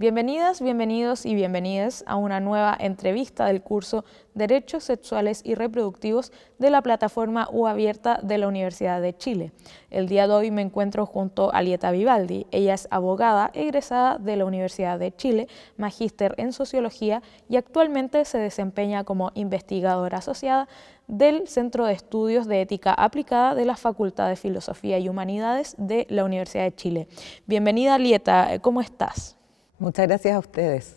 Bienvenidas, bienvenidos y bienvenidas a una nueva entrevista del curso Derechos Sexuales y Reproductivos de la plataforma U Abierta de la Universidad de Chile. El día de hoy me encuentro junto a Lieta Vivaldi. Ella es abogada egresada de la Universidad de Chile, magíster en Sociología y actualmente se desempeña como investigadora asociada del Centro de Estudios de Ética Aplicada de la Facultad de Filosofía y Humanidades de la Universidad de Chile. Bienvenida, Lieta, ¿cómo estás? Muchas gracias a ustedes.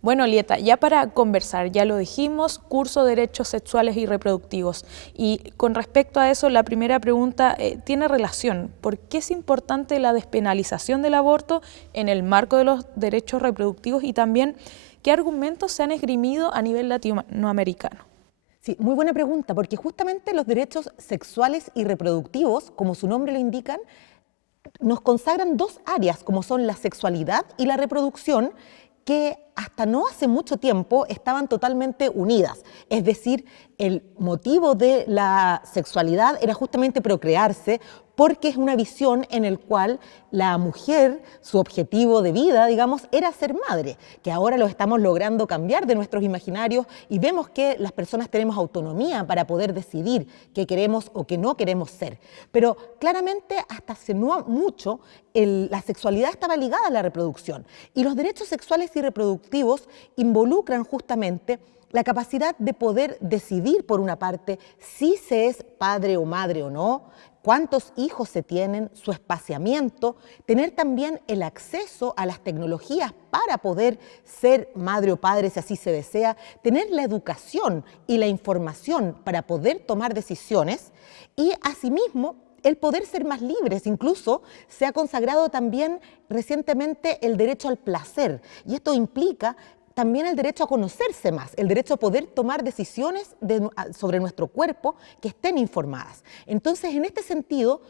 Bueno, Lieta, ya para conversar, ya lo dijimos, curso de Derechos Sexuales y Reproductivos. Y con respecto a eso, la primera pregunta tiene relación. ¿Por qué es importante la despenalización del aborto en el marco de los derechos reproductivos? Y también, ¿qué argumentos se han esgrimido a nivel latinoamericano? Sí, muy buena pregunta, porque justamente los derechos sexuales y reproductivos, como su nombre lo indican, nos consagran dos áreas, como son la sexualidad y la reproducción, que hasta no hace mucho tiempo estaban totalmente unidas. Es decir, el motivo de la sexualidad era justamente procrearse, porque es una visión en la cual la mujer, su objetivo de vida, digamos, era ser madre, que ahora lo estamos logrando cambiar de nuestros imaginarios y vemos que las personas tenemos autonomía para poder decidir qué queremos o qué no queremos ser. Pero claramente hasta hace no mucho la sexualidad estaba ligada a la reproducción y los derechos sexuales y reproductivos involucran justamente la capacidad de poder decidir, por una parte, si se es padre o madre o no, cuántos hijos se tienen, su espaciamiento, tener también el acceso a las tecnologías para poder ser madre o padre si así se desea, tener la educación y la información para poder tomar decisiones y asimismo el poder ser más libres. Incluso se ha consagrado también recientemente el derecho al placer y esto implica también el derecho a conocerse más, el derecho a poder tomar decisiones sobre nuestro cuerpo que estén informadas. Entonces, en este sentido,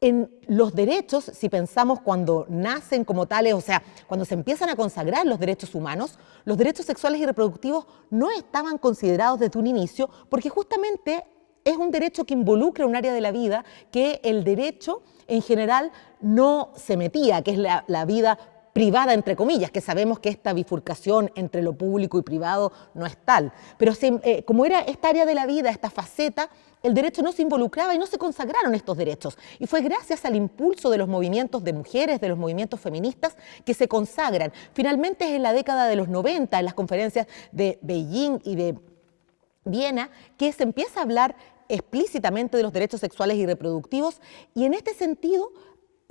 en los derechos, si pensamos cuando nacen como tales, o sea, cuando se empiezan a consagrar los derechos humanos, los derechos sexuales y reproductivos no estaban considerados desde un inicio porque justamente es un derecho que involucra un área de la vida que el derecho en general no se metía, que es la vida privada, entre comillas, que sabemos que esta bifurcación entre lo público y privado no es tal. Pero como era esta área de la vida, esta faceta, el derecho no se involucraba y no se consagraron estos derechos. Y fue gracias al impulso de los movimientos de mujeres, de los movimientos feministas, que se consagran. Finalmente es en la década de los 90, en las conferencias de Beijing y de Viena, que se empieza a hablar explícitamente de los derechos sexuales y reproductivos, y en este sentido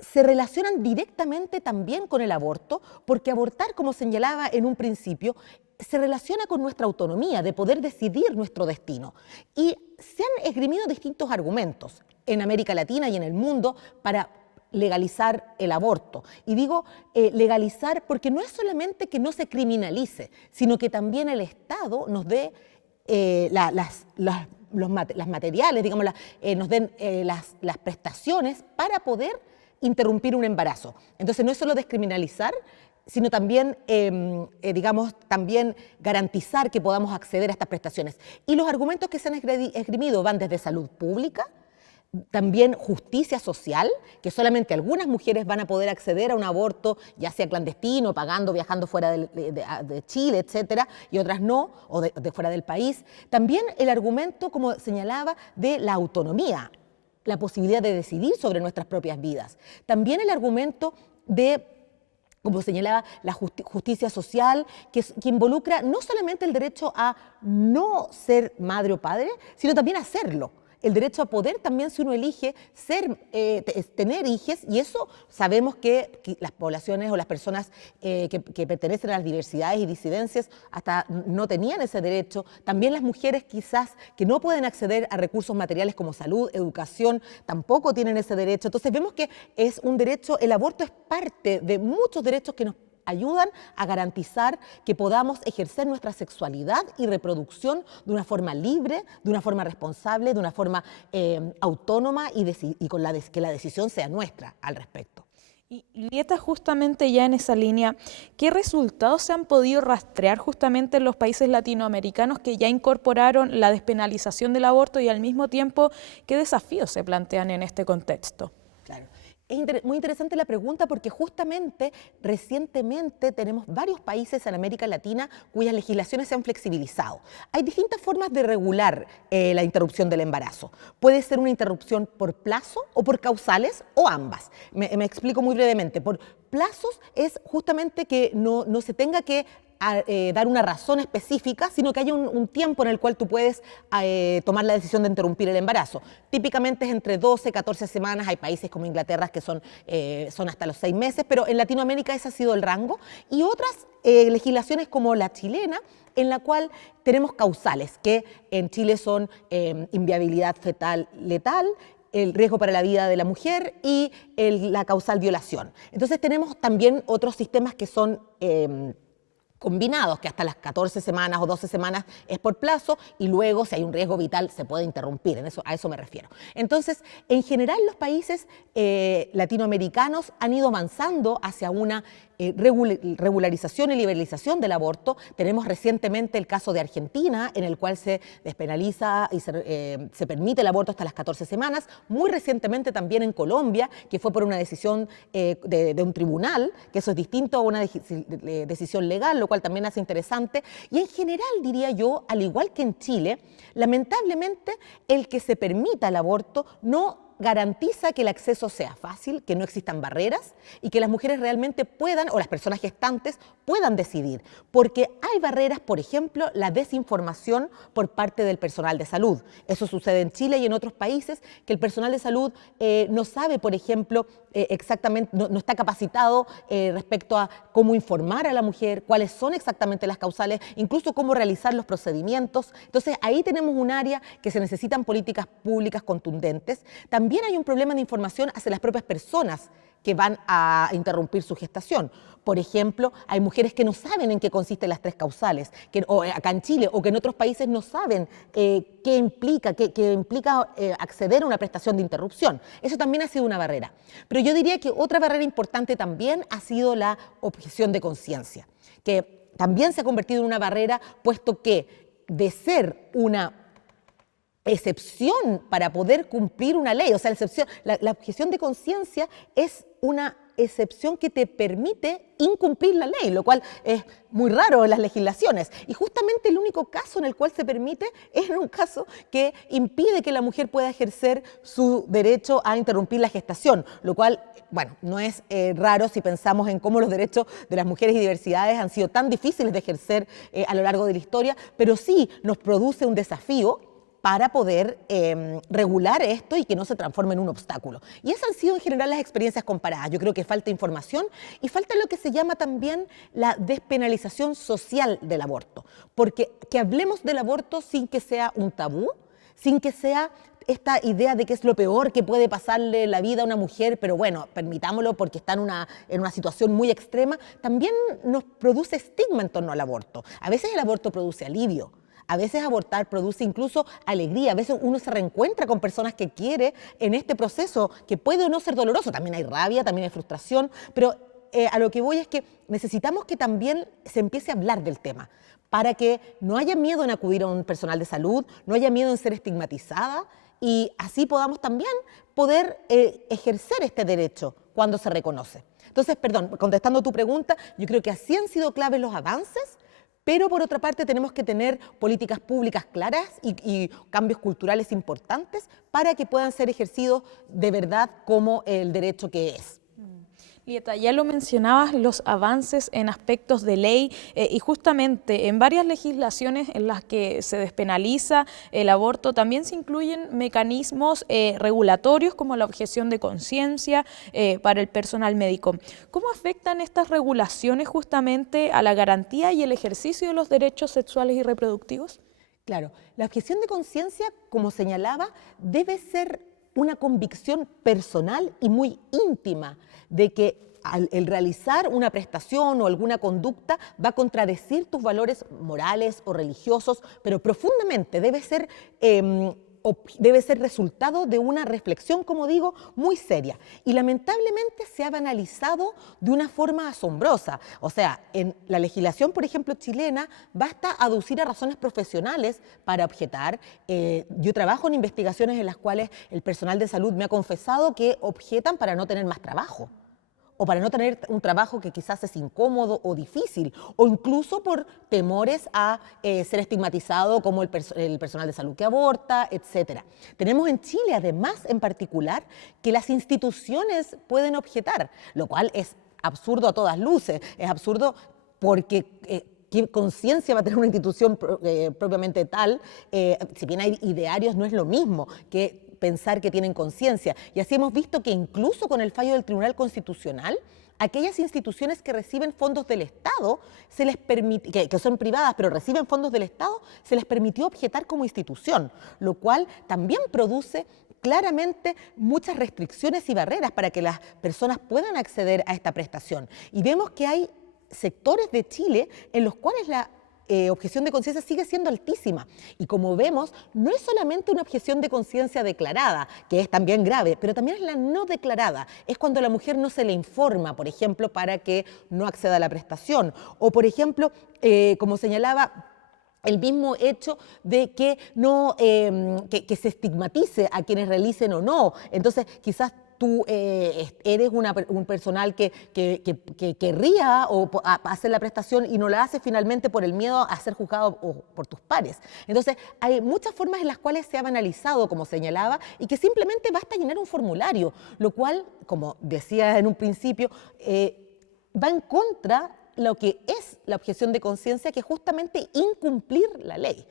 se relacionan directamente también con el aborto, porque abortar, como señalaba en un principio, se relaciona con nuestra autonomía de poder decidir nuestro destino. Y se han esgrimido distintos argumentos en América Latina y en el mundo para legalizar el aborto. Y digo legalizar porque no es solamente que no se criminalice, sino que también el Estado nos dé las materiales, digamos, nos den las prestaciones para poder interrumpir un embarazo. Entonces no es solo descriminalizar, sino también, digamos, también garantizar que podamos acceder a estas prestaciones. Y los argumentos que se han esgrimido van desde salud pública, también justicia social, que solamente algunas mujeres van a poder acceder a un aborto, ya sea clandestino, pagando, viajando fuera de Chile, etcétera, y otras no, o de fuera del país. También el argumento, como señalaba, de la autonomía, la posibilidad de decidir sobre nuestras propias vidas. También el argumento de, como señalaba, la justicia social, que involucra no solamente el derecho a no ser madre o padre, sino también a serlo. El derecho a poder también, si uno elige tener hijos, y eso sabemos que las poblaciones o las personas que pertenecen a las diversidades y disidencias hasta no tenían ese derecho. También las mujeres quizás que no pueden acceder a recursos materiales como salud, educación, tampoco tienen ese derecho. Entonces vemos que es un derecho, el aborto es parte de muchos derechos que nos ayudan a garantizar que podamos ejercer nuestra sexualidad y reproducción de una forma libre, de una forma responsable, de una forma autónoma y con que la decisión sea nuestra al respecto. Y Lieta, justamente ya en esa línea, ¿qué resultados se han podido rastrear justamente en los países latinoamericanos que ya incorporaron la despenalización del aborto y al mismo tiempo qué desafíos se plantean en este contexto? Claro. Muy interesante la pregunta porque justamente recientemente tenemos varios países en América Latina cuyas legislaciones se han flexibilizado. Hay distintas formas de regular la interrupción del embarazo. Puede ser una interrupción por plazo o por causales o ambas. Me explico muy brevemente. Por plazos es justamente que no se tenga que dar una razón específica, sino que haya un tiempo en el cual tú puedes tomar la decisión de interrumpir el embarazo. Típicamente es entre 12 y 14 semanas, hay países como Inglaterra que son hasta los 6 meses, pero en Latinoamérica ese ha sido el rango, y otras legislaciones como la chilena, en la cual tenemos causales, que en Chile son inviabilidad fetal letal, el riesgo para la vida de la mujer y la causal violación. Entonces tenemos también otros sistemas que son combinados, que hasta las 14 semanas o 12 semanas es por plazo, y luego si hay un riesgo vital se puede interrumpir, a eso me refiero. Entonces, en general los países latinoamericanos han ido avanzando hacia una regularización y liberalización del aborto. Tenemos recientemente el caso de Argentina, en el cual se despenaliza y se permite el aborto hasta las 14 semanas. Muy recientemente también en Colombia, que fue por una decisión de un tribunal, que eso es distinto a una decisión legal, lo cual también hace interesante. Y en general, diría yo, al igual que en Chile, lamentablemente el que se permita el aborto no garantiza que el acceso sea fácil, que no existan barreras y que las mujeres realmente puedan, o las personas gestantes, puedan decidir. Porque hay barreras, por ejemplo, la desinformación por parte del personal de salud. Eso sucede en Chile y en otros países, que el personal de salud no sabe, por ejemplo, exactamente, no está capacitado respecto a cómo informar a la mujer, cuáles son exactamente las causales, incluso cómo realizar los procedimientos. Entonces, ahí tenemos un área que se necesitan políticas públicas contundentes. También hay un problema de información hacia las propias personas que van a interrumpir su gestación. Por ejemplo, hay mujeres que no saben en qué consisten las 3 causales, o acá en Chile, o que en otros países no saben qué implica acceder a una prestación de interrupción. Eso también ha sido una barrera. Pero yo diría que otra barrera importante también ha sido la objeción de conciencia, que también se ha convertido en una barrera, puesto que de ser una excepción para poder cumplir una ley, o sea, la objeción de conciencia es una excepción que te permite incumplir la ley, lo cual es muy raro en las legislaciones. Y justamente el único caso en el cual se permite es en un caso que impide que la mujer pueda ejercer su derecho a interrumpir la gestación, lo cual, bueno, no es raro si pensamos en cómo los derechos de las mujeres y diversidades han sido tan difíciles de ejercer a lo largo de la historia, pero sí nos produce un desafío para poder regular esto y que no se transforme en un obstáculo. Y esas han sido en general las experiencias comparadas. Yo creo que falta información y falta lo que se llama también la despenalización social del aborto, porque que hablemos del aborto sin que sea un tabú, sin que sea esta idea de que es lo peor que puede pasarle la vida a una mujer, pero bueno, permitámoslo porque está en una situación muy extrema, también nos produce estigma en torno al aborto. A veces el aborto produce alivio. A veces abortar produce incluso alegría, a veces uno se reencuentra con personas que quiere en este proceso que puede o no ser doloroso. También hay rabia, también hay frustración, pero a lo que voy es que necesitamos que también se empiece a hablar del tema para que no haya miedo en acudir a un personal de salud, no haya miedo en ser estigmatizada y así podamos también poder ejercer este derecho cuando se reconoce. Entonces, perdón, contestando tu pregunta, yo creo que así han sido claves los avances. Pero por otra parte tenemos que tener políticas públicas claras y cambios culturales importantes para que puedan ser ejercidos de verdad como el derecho que es. Lieta, ya lo mencionabas, los avances en aspectos de ley y justamente en varias legislaciones en las que se despenaliza el aborto también se incluyen mecanismos regulatorios como la objeción de conciencia para el personal médico. ¿Cómo afectan estas regulaciones justamente a la garantía y el ejercicio de los derechos sexuales y reproductivos? Claro, la objeción de conciencia, como señalaba, debe ser una convicción personal y muy íntima de que el realizar una prestación o alguna conducta va a contradecir tus valores morales o religiosos, pero profundamente debe ser debe ser resultado de una reflexión, como digo, muy seria. Y lamentablemente se ha banalizado de una forma asombrosa. O sea, en la legislación, por ejemplo, chilena, basta aducir a razones profesionales para objetar. Yo trabajo en investigaciones en las cuales el personal de salud me ha confesado que objetan para no tener más trabajo, o para no tener un trabajo que quizás es incómodo o difícil, o incluso por temores a ser estigmatizado como el personal de salud que aborta, etc. Tenemos en Chile, además, en particular, que las instituciones pueden objetar, lo cual es absurdo a todas luces, es absurdo porque ¿qué conciencia va a tener una institución propiamente tal? Si bien hay idearios, no es lo mismo que pensar que tienen conciencia. Y así hemos visto que incluso con el fallo del Tribunal Constitucional, aquellas instituciones que reciben fondos del Estado, que son privadas pero reciben fondos del Estado, se les permitió objetar como institución, lo cual también produce claramente muchas restricciones y barreras para que las personas puedan acceder a esta prestación. Y vemos que hay sectores de Chile en los cuales la objeción de conciencia sigue siendo altísima. Y como vemos, no es solamente una objeción de conciencia declarada, que es también grave, pero también es la no declarada. Es cuando a la mujer no se le informa, por ejemplo, para que no acceda a la prestación. O, por ejemplo, como señalaba, el mismo hecho de que, no, que se estigmatice a quienes realicen o no. Entonces, quizás tú eres un personal que querría hacer la prestación y no la hace finalmente por el miedo a ser juzgado por tus pares. Entonces, hay muchas formas en las cuales se ha banalizado, como señalaba, y que simplemente basta llenar un formulario, lo cual, como decía en un principio, va en contra lo que es la objeción de conciencia, que es justamente incumplir la ley.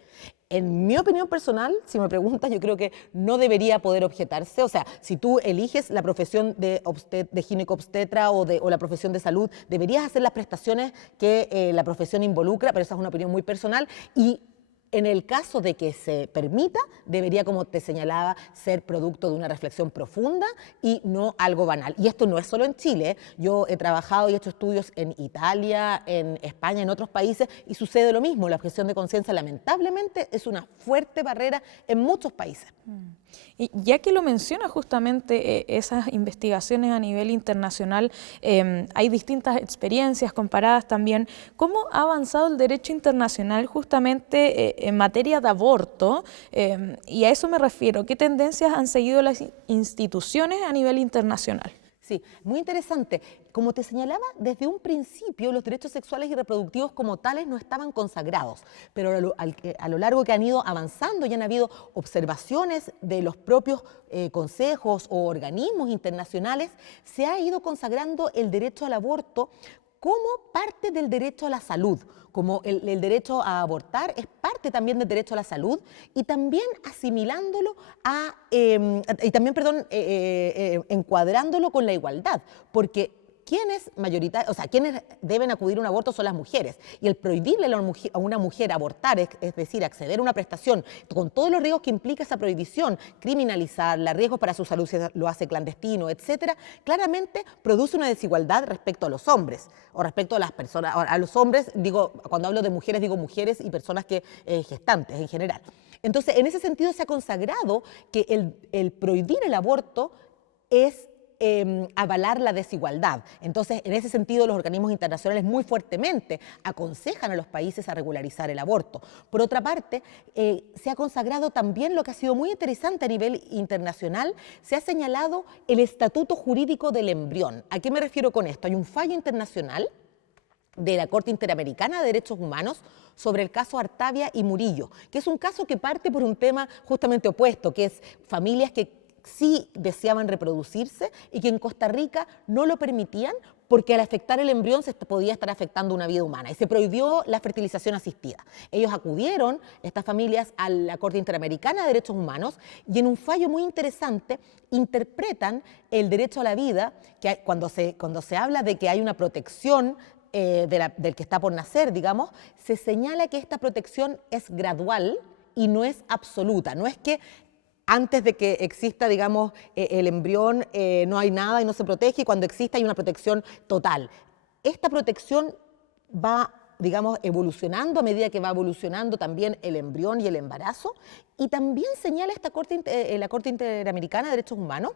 En mi opinión personal, si me preguntas, yo creo que no debería poder objetarse. O sea, si tú eliges la profesión de ginecobstetra o la profesión de salud, deberías hacer las prestaciones que la profesión involucra, pero esa es una opinión muy personal. Y en el caso de que se permita, debería, como te señalaba, ser producto de una reflexión profunda y no algo banal. Y esto no es solo en Chile. Yo he trabajado y hecho estudios en Italia, en España, en otros países, y sucede lo mismo. La objeción de conciencia, lamentablemente, es una fuerte barrera en muchos países. Y ya que lo menciona justamente esas investigaciones a nivel internacional, hay distintas experiencias comparadas también. ¿Cómo ha avanzado el derecho internacional justamente en materia de aborto? Y a eso me refiero. ¿Qué tendencias han seguido las instituciones a nivel internacional? Sí, muy interesante. Como te señalaba, desde un principio los derechos sexuales y reproductivos como tales no estaban consagrados, pero a lo largo que han ido avanzando y han habido observaciones de los propios consejos o organismos internacionales, se ha ido consagrando el derecho al aborto como parte del derecho a la salud, como el derecho a abortar es parte también del derecho a la salud, y también asimilándolo encuadrándolo con la igualdad, porque quienes deben acudir a un aborto son las mujeres, y el prohibirle a una mujer abortar, es decir, acceder a una prestación con todos los riesgos que implica esa prohibición, criminalizarla, riesgos para su salud si lo hace clandestino, etcétera, claramente produce una desigualdad respecto a los hombres, o respecto a las personas, a los hombres, digo, cuando hablo de mujeres, digo mujeres y personas gestantes en general. Entonces, en ese sentido se ha consagrado que el prohibir el aborto es avalar la desigualdad. Entonces, en ese sentido, los organismos internacionales muy fuertemente aconsejan a los países a regularizar el aborto. Por otra parte, se ha consagrado también lo que ha sido muy interesante a nivel internacional, se ha señalado el estatuto jurídico del embrión. ¿A qué me refiero con esto? Hay un fallo internacional de la Corte Interamericana de Derechos Humanos sobre el caso Artavia y Murillo, que es un caso que parte por un tema justamente opuesto, que es familias que sí deseaban reproducirse y que en Costa Rica no lo permitían porque al afectar el embrión se podía estar afectando una vida humana y se prohibió la fertilización asistida. Ellos acudieron, estas familias, a la Corte Interamericana de Derechos Humanos y en un fallo muy interesante interpretan el derecho a la vida, que cuando se habla de que hay una protección del que está por nacer, digamos, se señala que esta protección es gradual y no es absoluta, no es que antes de que exista, digamos, el embrión, no hay nada y no se protege, y cuando exista hay una protección total. Esta protección va digamos, evolucionando a medida que va evolucionando también el embrión y el embarazo. Y también señala la Corte Interamericana de Derechos Humanos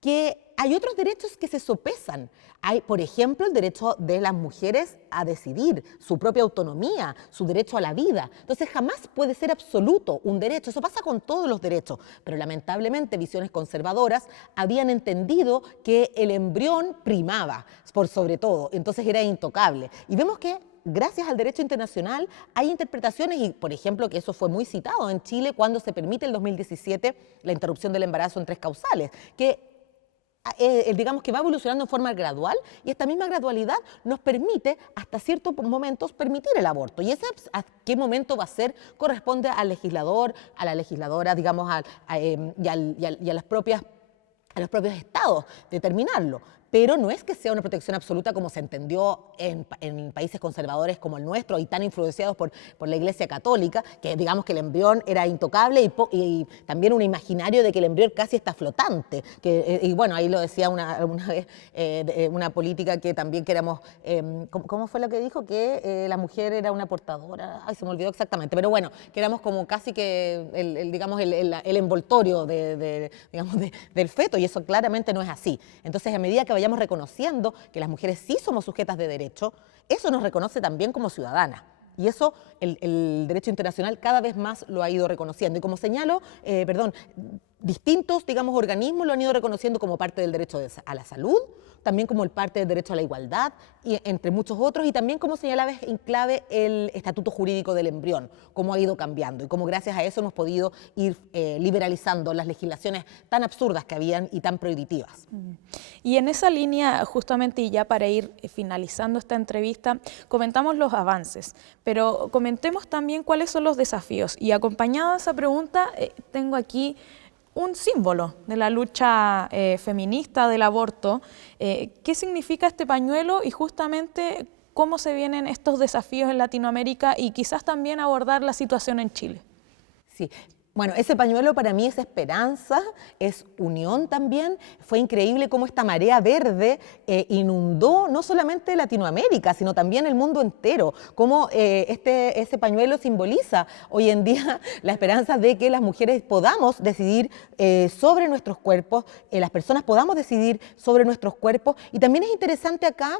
que hay otros derechos que se sopesan. Hay, por ejemplo, el derecho de las mujeres a decidir, su propia autonomía, su derecho a la vida. Entonces, jamás puede ser absoluto un derecho. Eso pasa con todos los derechos, pero lamentablemente visiones conservadoras habían entendido que el embrión primaba por sobre todo, entonces era intocable. Y vemos que gracias al derecho internacional hay interpretaciones y, por ejemplo, que eso fue muy citado en Chile cuando se permite en 2017 la interrupción del embarazo en 3 causales, que digamos que va evolucionando en forma gradual y esta misma gradualidad nos permite hasta ciertos momentos permitir el aborto. Y ese a qué momento va a ser corresponde al legislador, a la legisladora, digamos, y a los propios estados determinarlo. Pero no es que sea una protección absoluta como se entendió en países conservadores como el nuestro y tan influenciados por la Iglesia Católica, que digamos que el embrión era intocable y también un imaginario de que el embrión casi está flotante. Y bueno, ahí lo decía una vez una política que también queremos, ¿cómo fue lo que dijo? Que la mujer era una portadora, ay, se me olvidó exactamente, pero bueno, que éramos como casi que el envoltorio del feto, y eso claramente no es así. Entonces, a medida que vayamos reconociendo que las mujeres sí somos sujetas de derecho, eso nos reconoce también como ciudadanas. Y eso el derecho internacional cada vez más lo ha ido reconociendo. Y como señalo, distintos, digamos, organismos lo han ido reconociendo como parte del derecho a la salud, también como parte del derecho a la igualdad, y entre muchos otros, y también como señalaba en clave el estatuto jurídico del embrión, cómo ha ido cambiando y cómo gracias a eso hemos podido ir liberalizando las legislaciones tan absurdas que habían y tan prohibitivas. Y en esa línea, justamente, y ya para ir finalizando esta entrevista, comentamos los avances, pero comentemos también cuáles son los desafíos. Y acompañado de esa pregunta, tengo aquí un símbolo de la lucha feminista del aborto. ¿Qué significa este pañuelo y justamente cómo se vienen estos desafíos en Latinoamérica y quizás también abordar la situación en Chile? Sí. Bueno, ese pañuelo para mí es esperanza, es unión también. Fue increíble cómo esta marea verde inundó no solamente Latinoamérica, sino también el mundo entero. Cómo ese pañuelo simboliza hoy en día la esperanza de que las mujeres podamos decidir sobre nuestros cuerpos, las personas podamos decidir sobre nuestros cuerpos. Y también es interesante acá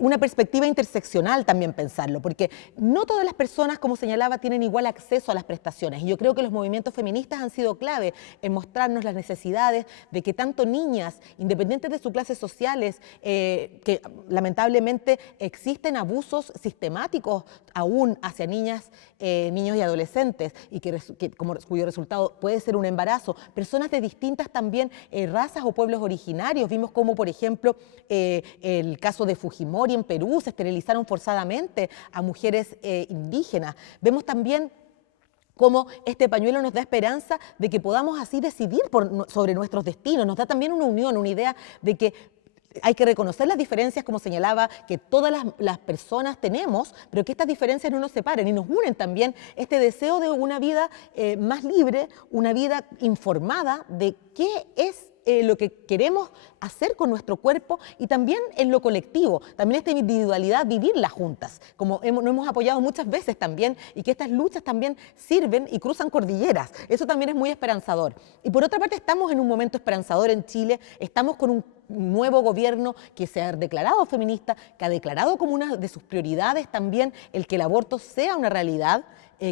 una perspectiva interseccional también pensarlo, porque no todas las personas, como señalaba, tienen igual acceso a las prestaciones. Y yo creo que los movimientos feministas han sido clave en mostrarnos las necesidades de que tanto niñas, independientes de sus clases sociales, que lamentablemente existen abusos sistemáticos aún hacia niñas, niños y adolescentes, y cuyo resultado puede ser un embarazo, personas de distintas también razas o pueblos originarios. Vimos cómo, por ejemplo, el caso de Fujimori en Perú, se esterilizaron forzadamente a mujeres indígenas. Vemos también cómo este pañuelo nos da esperanza de que podamos así decidir sobre nuestros destinos. Nos da también una unión, una idea de que hay que reconocer las diferencias, como señalaba, que todas las personas tenemos, pero que estas diferencias no nos separen y nos unen también este deseo de una vida más libre, una vida informada de qué es lo que queremos hacer con nuestro cuerpo y también en lo colectivo, también esta individualidad, vivirla juntas, como nos hemos apoyado muchas veces también, y que estas luchas también sirven y cruzan cordilleras. Eso también es muy esperanzador. Y por otra parte, estamos en un momento esperanzador en Chile, estamos con un nuevo gobierno que se ha declarado feminista, que ha declarado como una de sus prioridades también el que el aborto sea una realidad,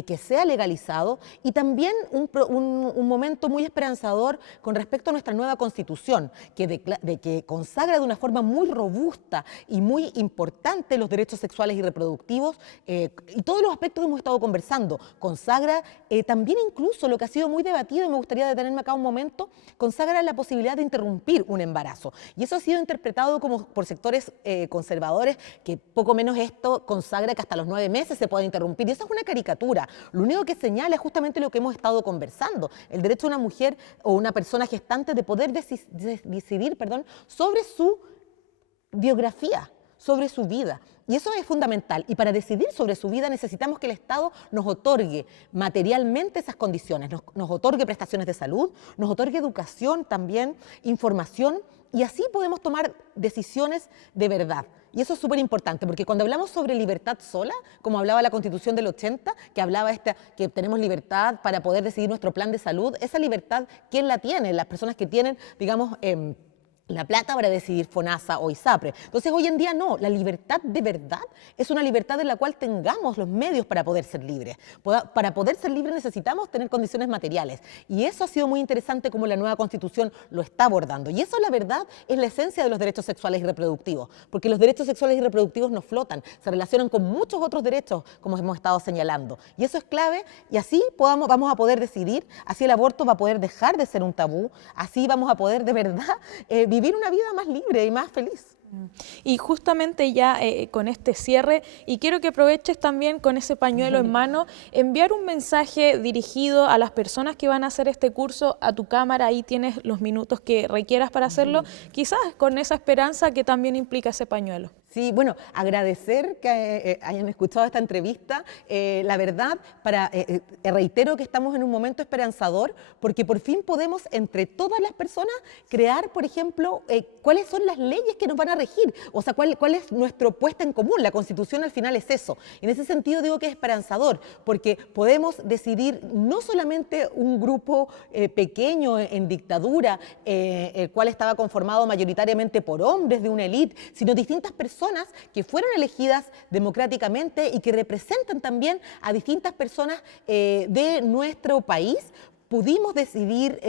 que sea legalizado, y también un momento muy esperanzador con respecto a nuestra nueva Constitución, que consagra de una forma muy robusta y muy importante los derechos sexuales y reproductivos, y todos los aspectos que hemos estado conversando. Consagra también incluso lo que ha sido muy debatido, y me gustaría detenerme acá un momento, consagra la posibilidad de interrumpir un embarazo. Y eso ha sido interpretado como por sectores conservadores, que poco menos esto consagra que hasta los 9 meses se puede interrumpir. Y eso es una caricatura. Lo único que señala es justamente lo que hemos estado conversando, el derecho de una mujer o una persona gestante de poder decidir sobre su biografía, sobre su vida. Y eso es fundamental. Y para decidir sobre su vida necesitamos que el Estado nos otorgue materialmente esas condiciones, nos otorgue prestaciones de salud, nos otorgue educación también, información y así podemos tomar decisiones de verdad. Y eso es súper importante, porque cuando hablamos sobre libertad sola, como hablaba la Constitución del 80, que hablaba que tenemos libertad para poder decidir nuestro plan de salud, esa libertad, ¿quién la tiene? Las personas que tienen, digamos, la plata para decidir FONASA o ISAPRE. Entonces, hoy en día no, la libertad de verdad es una libertad en la cual tengamos los medios para poder ser libres. Para poder ser libres necesitamos tener condiciones materiales. Y eso ha sido muy interesante como la nueva Constitución lo está abordando. Y eso, la verdad, es la esencia de los derechos sexuales y reproductivos. Porque los derechos sexuales y reproductivos no flotan, se relacionan con muchos otros derechos, como hemos estado señalando. Y eso es clave, y así vamos a poder decidir, así el aborto va a poder dejar de ser un tabú, así vamos a poder de verdad vivir una vida más libre y más feliz. Y justamente ya con este cierre, y quiero que aproveches también con ese pañuelo en mano, enviar un mensaje dirigido a las personas que van a hacer este curso, a tu cámara, ahí tienes los minutos que requieras para hacerlo, quizás con esa esperanza que también implica ese pañuelo. Sí, bueno, agradecer que hayan escuchado esta entrevista. La verdad, reitero que estamos en un momento esperanzador porque por fin podemos, entre todas las personas, crear, por ejemplo, cuáles son las leyes que nos van a regir. O sea, cuál es nuestra puesta en común. La Constitución al final es eso. En ese sentido digo que es esperanzador porque podemos decidir no solamente un grupo pequeño en dictadura, el cual estaba conformado mayoritariamente por hombres de una élite, sino distintas personas que fueron elegidas democráticamente y que representan también a distintas personas de nuestro país. Pudimos decidir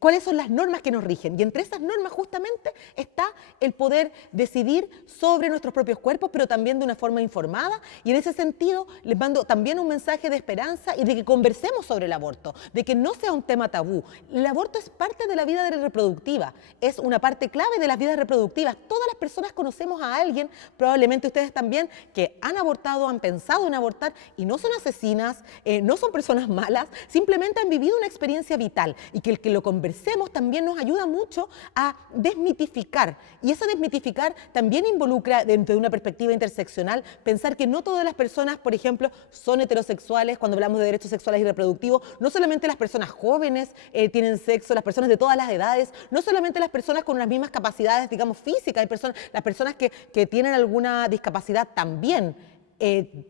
cuáles son las normas que nos rigen. Y entre esas normas justamente está el poder decidir sobre nuestros propios cuerpos, pero también de una forma informada. Y en ese sentido les mando también un mensaje de esperanza y de que conversemos sobre el aborto, de que no sea un tema tabú. El aborto es parte de la vida reproductiva, es una parte clave de las vidas reproductivas. Todas las personas conocemos a alguien, probablemente ustedes también, que han abortado, han pensado en abortar y no son asesinas, no son personas malas, simplemente han vivido una experiencia vital y que el que lo conversemos también nos ayuda mucho a desmitificar. Y ese desmitificar también involucra, dentro de una perspectiva interseccional, pensar que no todas las personas, por ejemplo, son heterosexuales. Cuando hablamos de derechos sexuales y reproductivos, no solamente las personas jóvenes tienen sexo, las personas de todas las edades, no solamente las personas con las mismas capacidades, digamos, físicas, las personas que tienen alguna discapacidad también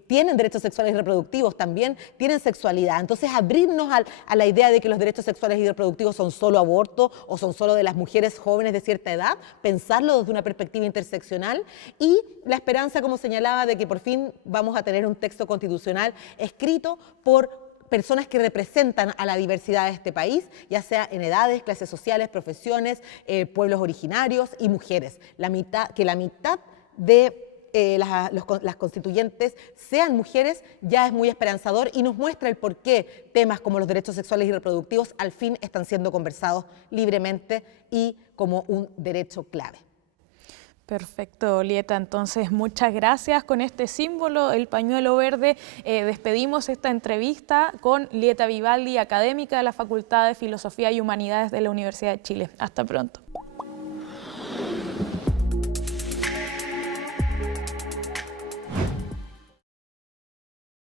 tienen derechos sexuales y reproductivos, también tienen sexualidad. Entonces, abrirnos a la idea de que los derechos sexuales y reproductivos son solo aborto o son solo de las mujeres jóvenes de cierta edad, pensarlo desde una perspectiva interseccional y la esperanza, como señalaba, de que por fin vamos a tener un texto constitucional escrito por personas que representan a la diversidad de este país, ya sea en edades, clases sociales, profesiones, pueblos originarios y mujeres. Que la mitad de las constituyentes sean mujeres ya es muy esperanzador y nos muestra el por qué temas como los derechos sexuales y reproductivos al fin están siendo conversados libremente y como un derecho clave. Perfecto, Lieta. Entonces, muchas gracias. Con este símbolo, el pañuelo verde, despedimos esta entrevista con Lieta Vivaldi, académica de la Facultad de Filosofía y Humanidades de la Universidad de Chile. Hasta pronto.